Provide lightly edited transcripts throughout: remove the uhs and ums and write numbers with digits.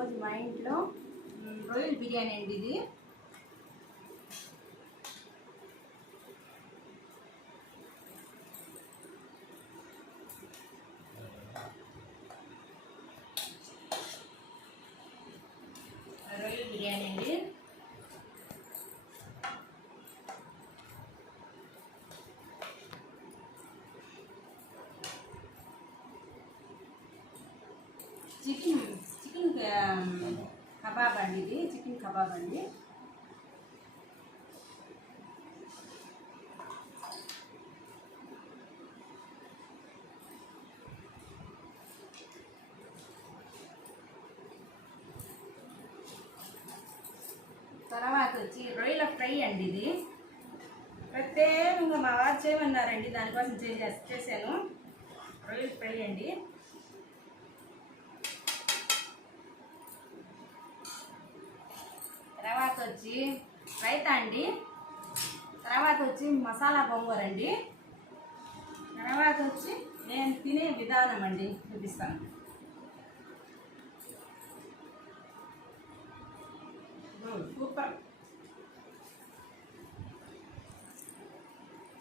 ఈరోజు మా ఇంట్లో రొయ్యల బిర్యానీ అండి. ఇది రొయ్యల బిర్యానీ అండి. చికెన్ కబాబ్ అండి. ఇది చికెన్ కబాబ్ అండి. తర్వాత వచ్చి రొయ్యల ఫ్రై అండి. ఇది ప్రత్యేకంగా మా వారు చేయమన్నారండి, దానికోసం చేశాను. రొయ్యల ఫ్రై అండి. తర్వాత వచ్చి రైతా అండి. తర్వాత వచ్చి మసాలా గోంగూర అండి. తర్వాత వచ్చి నేను తినే విధానం అండి, చూపిస్తాను.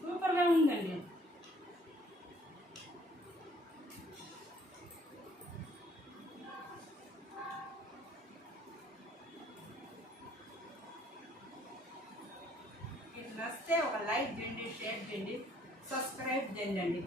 సూపర్గా ఉందండి. నచ్చితే ఒక లైక్ చేయండి, షేర్ చేయండి, సబ్స్క్రైబ్ చేయండి.